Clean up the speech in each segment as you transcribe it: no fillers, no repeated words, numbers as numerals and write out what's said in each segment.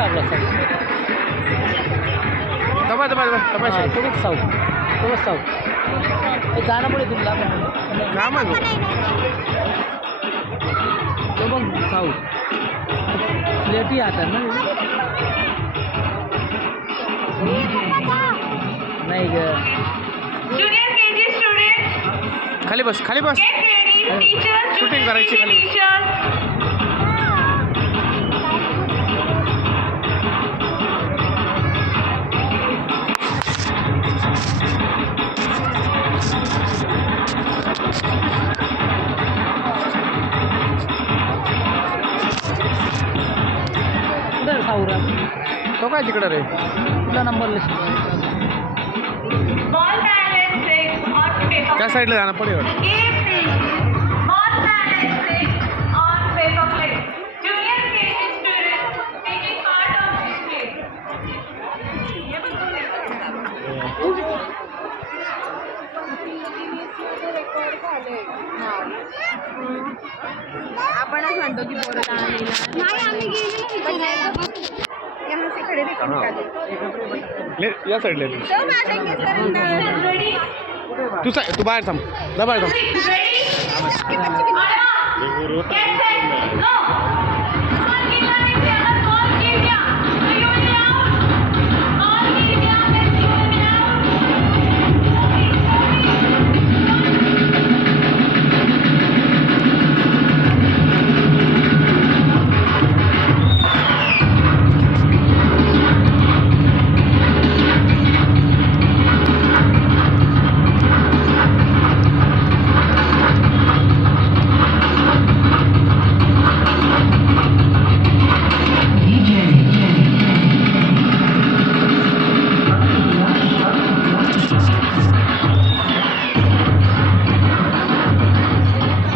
आपला साऊ दबा दबा दबा दबा तो बघ साऊ हे जाणं पडेल तुला काम आहे तो बघ साऊ प्लेटी आता ना नाही ग Junior KG students, खाली बस get ready. Teachers, Shooting करायची खाली. teachers. कुठं साऊरा तो काय तिकडं रे कुठला number list Ball balancing on paper. त्या साईडला जाणं पडेल Ball balancing on paper plate. Junior KG students taking part of this play. आपणच म्हणतो की पोरं लहान नाही आम्ही गेलेलो यहाँ से खड़े रहकर निकालो या साईडला तो बैठेंगे सर अंदर Ready? तू बाहेर थांब जा बाहेर थांब Ready? Get set. Go. Ball Gir Gaya. Ball Gir Gaya. So you will be out. Ball Gir Gaya. Then you will be out.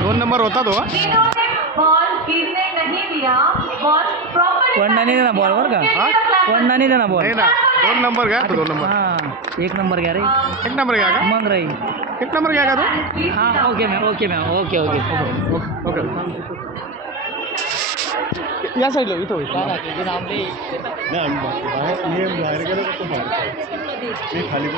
दोन नंबर होता तो जिन्होंने बॉल गिरने नहीं दिया बॉल प्रॉपर्ली पडना नाही देना बॉल बरं का पडना नाही देना बॉल नाही ना दोन नंबर घ्या तो दोन नंबर हां एक नंबर घ्या रे एक नंबर घ्या का मग राहील एक नंबर घ्या का तू हां ओके मॅम ओके ओके या साईडला इथं होईल नाही आम्ही बाहेर गेलो तर तो बाहेर मी खाली